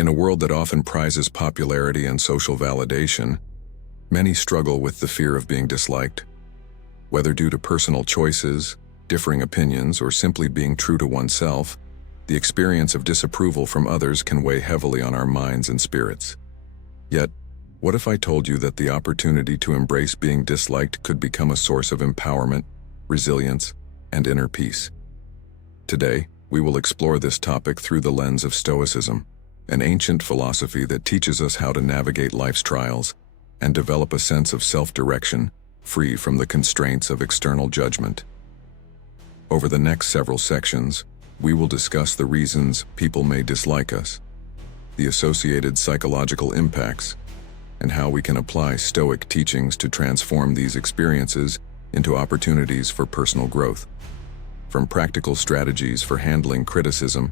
In a world that often prizes popularity and social validation, many struggle with the fear of being disliked. Whether due to personal choices, differing opinions, or simply being true to oneself, the experience of disapproval from others can weigh heavily on our minds and spirits. Yet, what if I told you that the opportunity to embrace being disliked could become a source of empowerment, resilience, and inner peace? Today, we will explore this topic through the lens of Stoicism, an ancient philosophy that teaches us how to navigate life's trials and develop a sense of self-direction, free from the constraints of external judgment. Over the next several sections, we will discuss the reasons people may dislike us, the associated psychological impacts, and how we can apply Stoic teachings to transform these experiences into opportunities for personal growth. From practical strategies for handling criticism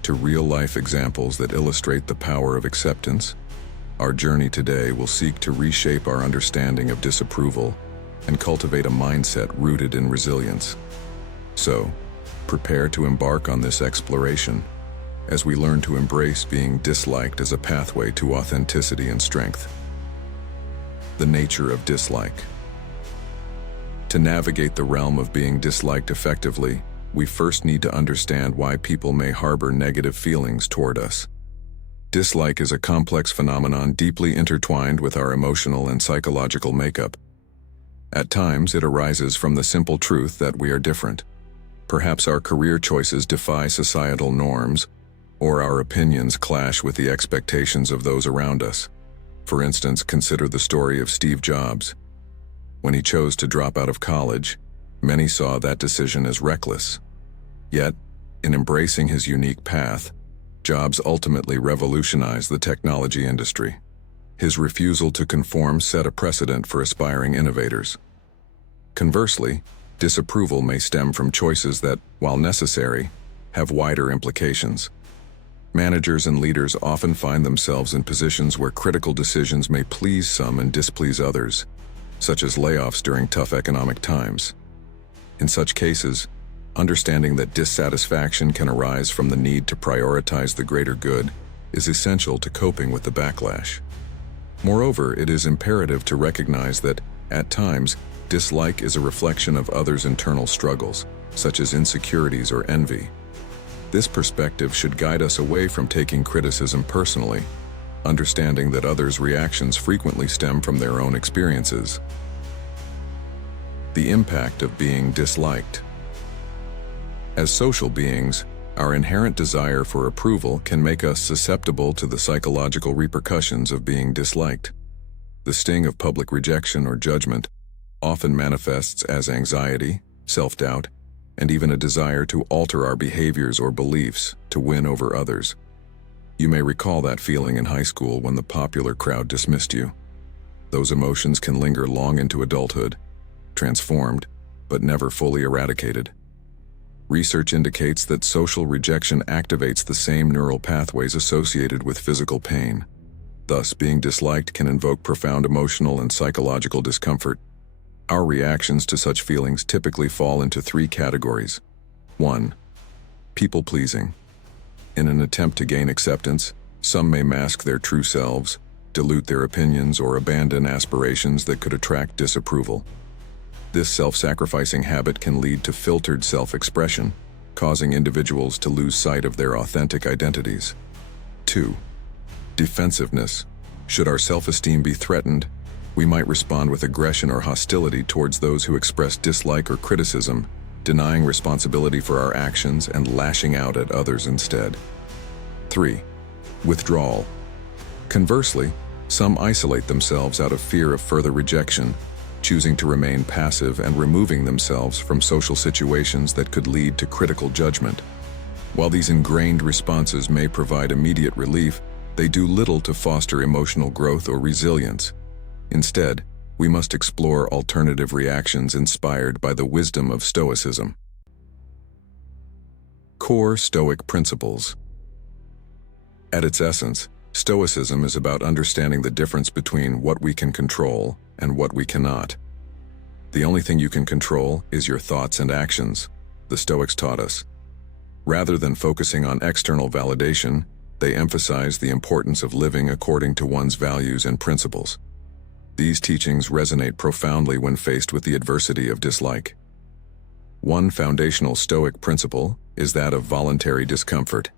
to real-life examples that illustrate the power of acceptance, our journey today will seek to reshape our understanding of disapproval and cultivate a mindset rooted in resilience. So, prepare to embark on this exploration as we learn to embrace being disliked as a pathway to authenticity and strength. The nature of dislike. To navigate the realm of being disliked effectively, we first need to understand why people may harbor negative feelings toward us. Dislike is a complex phenomenon deeply intertwined with our emotional and psychological makeup. At times, it arises from the simple truth that we are different. Perhaps our career choices defy societal norms, or our opinions clash with the expectations of those around us. For instance, consider the story of Steve Jobs. When he chose to drop out of college, many saw that decision as reckless. Yet, in embracing his unique path, Jobs ultimately revolutionized the technology industry. His refusal to conform set a precedent for aspiring innovators. Conversely, disapproval may stem from choices that, while necessary, have wider implications. Managers and leaders often find themselves in positions where critical decisions may please some and displease others, such as layoffs during tough economic times. In such cases, understanding that dissatisfaction can arise from the need to prioritize the greater good is essential to coping with the backlash. Moreover, it is imperative to recognize that, at times, dislike is a reflection of others' internal struggles, such as insecurities or envy. This perspective should guide us away from taking criticism personally, understanding that others' reactions frequently stem from their own experiences. The impact of being disliked. As social beings, our inherent desire for approval can make us susceptible to the psychological repercussions of being disliked. The sting of public rejection or judgment often manifests as anxiety, self-doubt, and even a desire to alter our behaviors or beliefs to win over others. You may recall that feeling in high school when the popular crowd dismissed you. Those emotions can linger long into adulthood, transformed, but never fully eradicated. Research indicates that social rejection activates the same neural pathways associated with physical pain. Thus, being disliked can invoke profound emotional and psychological discomfort. Our reactions to such feelings typically fall into three categories. 1. People-pleasing. In an attempt to gain acceptance, some may mask their true selves, dilute their opinions, or abandon aspirations that could attract disapproval. This self-sacrificing habit can lead to filtered self-expression, causing individuals to lose sight of their authentic identities. 2. Defensiveness. Should our self-esteem be threatened, we might respond with aggression or hostility towards those who express dislike or criticism, denying responsibility for our actions and lashing out at others instead. 3. Withdrawal. Conversely, some isolate themselves out of fear of further rejection, choosing to remain passive and removing themselves from social situations that could lead to critical judgment. While these ingrained responses may provide immediate relief, they do little to foster emotional growth or resilience. Instead, we must explore alternative reactions inspired by the wisdom of Stoicism. Core Stoic principles. At its essence, Stoicism is about understanding the difference between what we can control and what we cannot. The only thing you can control is your thoughts and actions, the Stoics taught us. Rather than focusing on external validation, They emphasize the importance of living according to one's values and principles. These teachings resonate profoundly when faced with the adversity of dislike. One foundational Stoic principle is that of voluntary discomfort,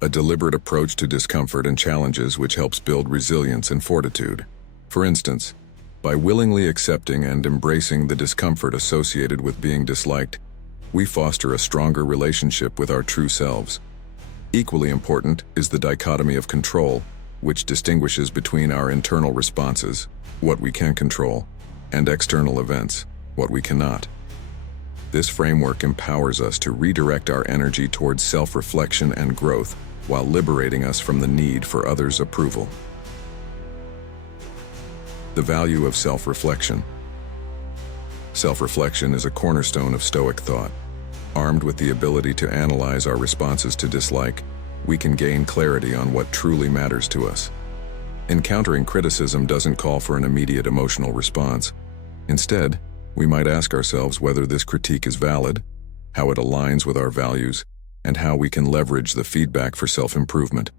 a deliberate approach to discomfort and challenges which helps build resilience and fortitude. For instance, by willingly accepting and embracing the discomfort associated with being disliked, we foster a stronger relationship with our true selves. Equally important is the dichotomy of control, which distinguishes between our internal responses, what we can control, and external events, what we cannot. This framework empowers us to redirect our energy towards self-reflection and growth, while liberating us from the need for others' approval. The value of self-reflection. Self-reflection is a cornerstone of Stoic thought. Armed with the ability to analyze our responses to dislike, we can gain clarity on what truly matters to us. Encountering criticism doesn't call for an immediate emotional response. Instead, we might ask ourselves whether this critique is valid, how it aligns with our values, and how we can leverage the feedback for self-improvement.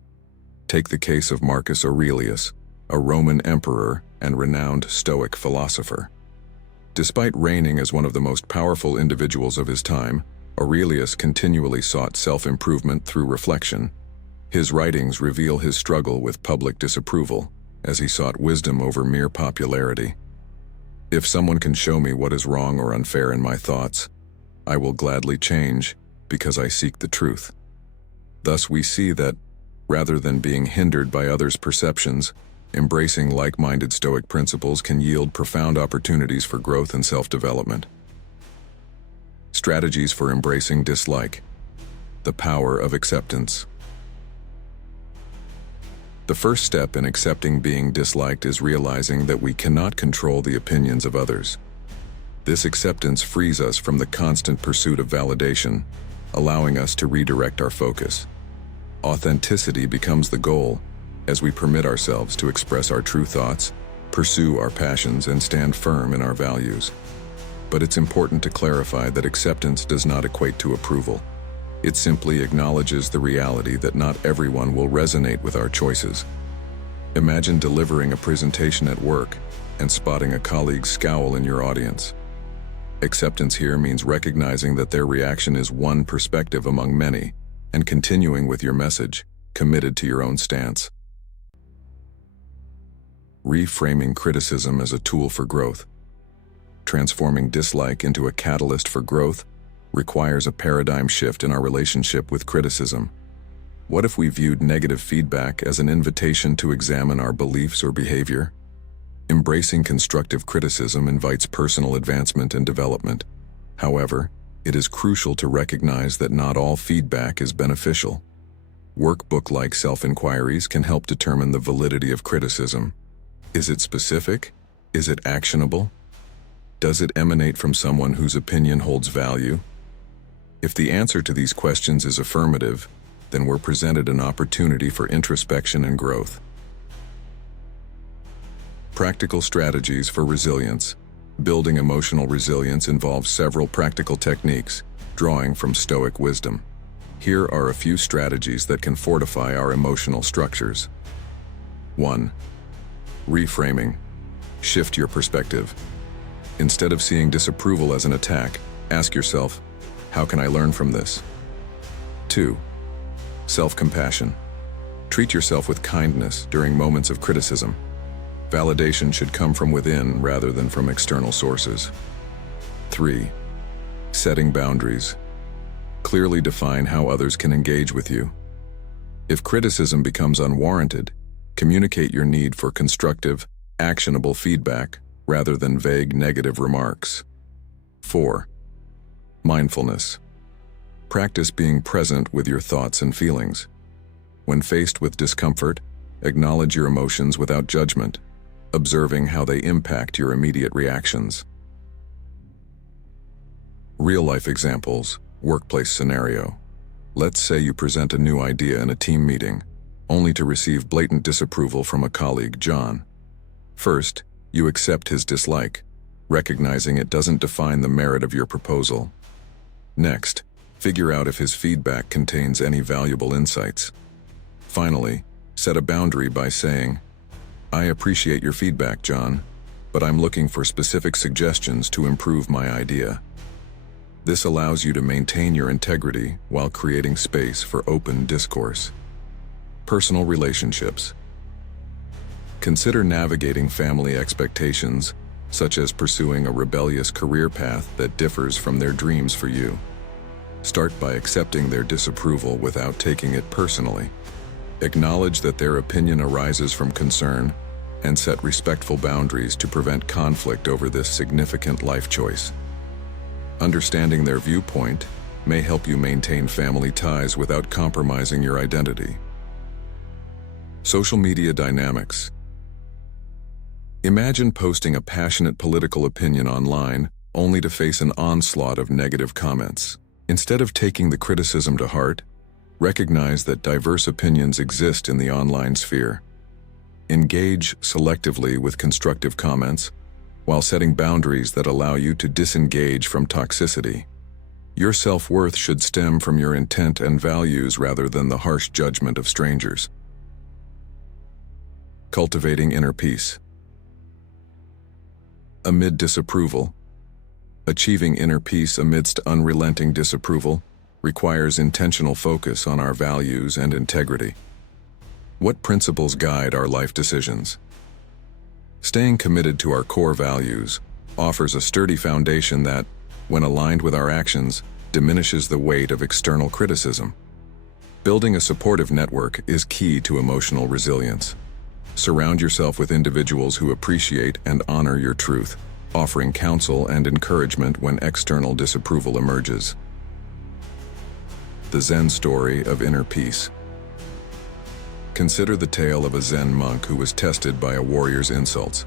Take the case of Marcus Aurelius, a Roman emperor and renowned Stoic philosopher. Despite reigning as one of the most powerful individuals of his time, Aurelius continually sought self-improvement through reflection. His writings reveal his struggle with public disapproval, as he sought wisdom over mere popularity. If someone can show me what is wrong or unfair in my thoughts, I will gladly change, because I seek the truth. Thus we see that, rather than being hindered by others' perceptions, embracing like-minded Stoic principles can yield profound opportunities for growth and self-development. Strategies for embracing dislike. The power of acceptance. The first step in accepting being disliked is realizing that we cannot control the opinions of others. This acceptance frees us from the constant pursuit of validation, allowing us to redirect our focus. Authenticity becomes the goal, as we permit ourselves to express our true thoughts, pursue our passions, and stand firm in our values. But it's important to clarify that acceptance does not equate to approval. It simply acknowledges the reality that not everyone will resonate with our choices. Imagine delivering a presentation at work and spotting a colleague's scowl in your audience. Acceptance here means recognizing that their reaction is one perspective among many, and continuing with your message, committed to your own stance. Reframing criticism as a tool for growth. Transforming dislike into a catalyst for growth requires a paradigm shift in our relationship with criticism. What if we viewed negative feedback as an invitation to examine our beliefs or behavior? Embracing constructive criticism invites personal advancement and development. However, it is crucial to recognize that not all feedback is beneficial. Workbook-like self-inquiries can help determine the validity of criticism. Is it specific? Is it actionable? Does it emanate from someone whose opinion holds value? If the answer to these questions is affirmative, then we're presented an opportunity for introspection and growth. Practical strategies for resilience. Building emotional resilience involves several practical techniques, drawing from Stoic wisdom. Here are a few strategies that can fortify our emotional structures. 1. Reframing. Shift your perspective. Instead of seeing disapproval as an attack, ask yourself, how can I learn from this? 2. Self-compassion. Treat yourself with kindness during moments of criticism. Validation should come from within rather than from external sources. 3. Setting boundaries. Clearly define how others can engage with you. If criticism becomes unwarranted, communicate your need for constructive, actionable feedback rather than vague negative remarks. 4. Mindfulness. Practice being present with your thoughts and feelings. When faced with discomfort, acknowledge your emotions without judgment, observing how they impact your immediate reactions. Real-life examples, workplace scenario. Let's say you present a new idea in a team meeting, only to receive blatant disapproval from a colleague, John. First, you accept his dislike, recognizing it doesn't define the merit of your proposal. Next, figure out if his feedback contains any valuable insights. Finally, set a boundary by saying, "I appreciate your feedback, John, but I'm looking for specific suggestions to improve my idea." This allows you to maintain your integrity while creating space for open discourse. Personal relationships. Consider navigating family expectations, such as pursuing a rebellious career path that differs from their dreams for you. Start by accepting their disapproval without taking it personally. Acknowledge that their opinion arises from concern, and set respectful boundaries to prevent conflict over this significant life choice. Understanding their viewpoint may help you maintain family ties without compromising your identity. Social media dynamics. Imagine posting a passionate political opinion online only to face an onslaught of negative comments. Instead of taking the criticism to heart, recognize that diverse opinions exist in the online sphere. Engage selectively with constructive comments, while setting boundaries that allow you to disengage from toxicity. Your self-worth should stem from your intent and values rather than the harsh judgment of strangers. Cultivating inner peace. Amid disapproval. Achieving inner peace amidst unrelenting disapproval requires intentional focus on our values and integrity. What principles guide our life decisions? Staying committed to our core values offers a sturdy foundation that, when aligned with our actions, diminishes the weight of external criticism. Building a supportive network is key to emotional resilience. Surround yourself with individuals who appreciate and honor your truth, offering counsel and encouragement when external disapproval emerges. The Zen story of inner peace. Consider the tale of a Zen monk who was tested by a warrior's insults.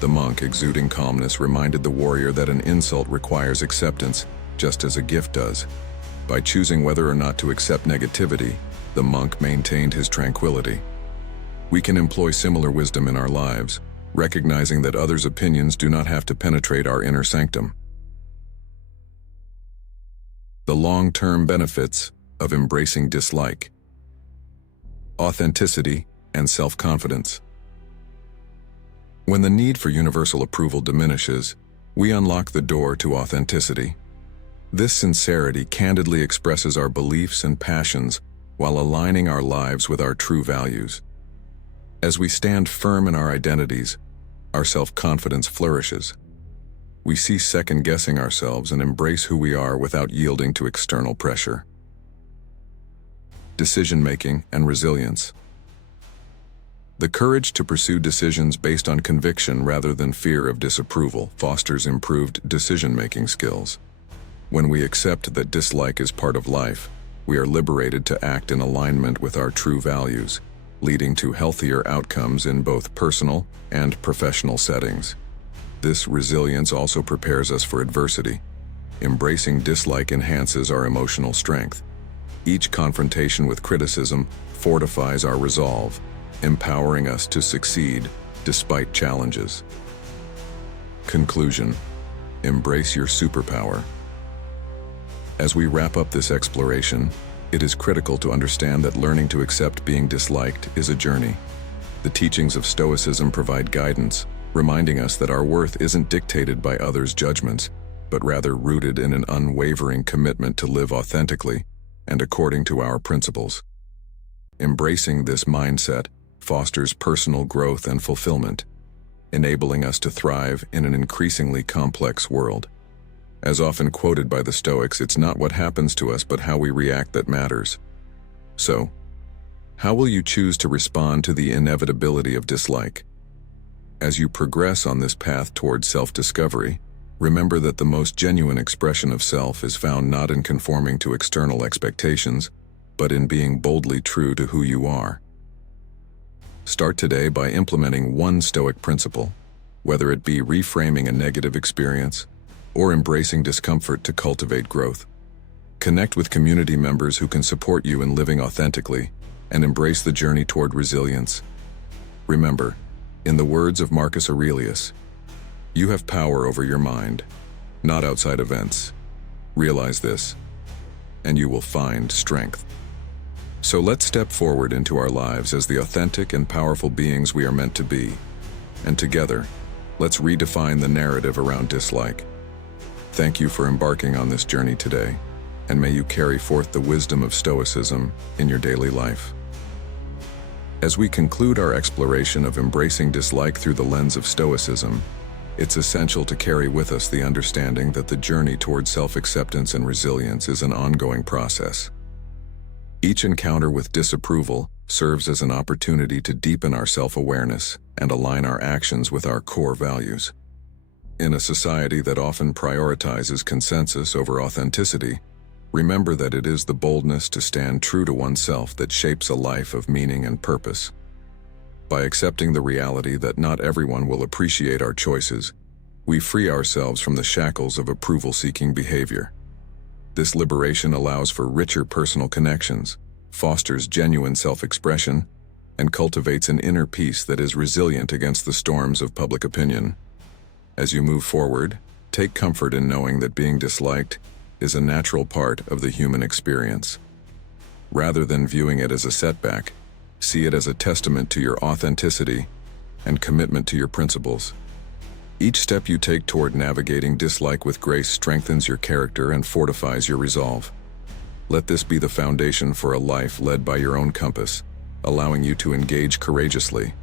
The monk, exuding calmness, reminded the warrior that an insult requires acceptance, just as a gift does. By choosing whether or not to accept negativity, the monk maintained his tranquility. We can employ similar wisdom in our lives, recognizing that others' opinions do not have to penetrate our inner sanctum. The long-term benefits of embracing dislike. Authenticity and self-confidence. When the need for universal approval diminishes, we unlock the door to authenticity. This sincerity candidly expresses our beliefs and passions while aligning our lives with our true values. As we stand firm in our identities, our self-confidence flourishes. We cease second-guessing ourselves and embrace who we are without yielding to external pressure. Decision-making and resilience. The courage to pursue decisions based on conviction rather than fear of disapproval fosters improved decision-making skills. When we accept that dislike is part of life, we are liberated to act in alignment with our true values, leading to healthier outcomes in both personal and professional settings. This resilience also prepares us for adversity. Embracing dislike enhances our emotional strength. Each confrontation with criticism fortifies our resolve, empowering us to succeed despite challenges. Conclusion: embrace your superpower. As we wrap up this exploration, it is critical to understand that learning to accept being disliked is a journey. The teachings of Stoicism provide guidance, reminding us that our worth isn't dictated by others' judgments, but rather rooted in an unwavering commitment to live authentically and according to our principles. Embracing this mindset fosters personal growth and fulfillment, enabling us to thrive in an increasingly complex world. As often quoted by the Stoics, it's not what happens to us but how we react that matters. So, how will you choose to respond to the inevitability of dislike? As you progress on this path toward self-discovery, remember that the most genuine expression of self is found not in conforming to external expectations, but in being boldly true to who you are. Start today by implementing one Stoic principle, whether it be reframing a negative experience or embracing discomfort to cultivate growth. Connect with community members who can support you in living authentically and embrace the journey toward resilience. Remember, in the words of Marcus Aurelius, you have power over your mind, not outside events. Realize this, and you will find strength. So let's step forward into our lives as the authentic and powerful beings we are meant to be. And together, let's redefine the narrative around dislike. Thank you for embarking on this journey today, and may you carry forth the wisdom of Stoicism in your daily life. As we conclude our exploration of embracing dislike through the lens of Stoicism, it's essential to carry with us the understanding that the journey toward self-acceptance and resilience is an ongoing process. Each encounter with disapproval serves as an opportunity to deepen our self-awareness and align our actions with our core values. In a society that often prioritizes consensus over authenticity, remember that it is the boldness to stand true to oneself that shapes a life of meaning and purpose. By accepting the reality that not everyone will appreciate our choices, we free ourselves from the shackles of approval-seeking behavior. This liberation allows for richer personal connections, fosters genuine self-expression, and cultivates an inner peace that is resilient against the storms of public opinion. As you move forward, take comfort in knowing that being disliked is a natural part of the human experience. Rather than viewing it as a setback, see it as a testament to your authenticity and commitment to your principles. Each step you take toward navigating dislike with grace strengthens your character and fortifies your resolve. Let this be the foundation for a life led by your own compass, allowing you to engage courageously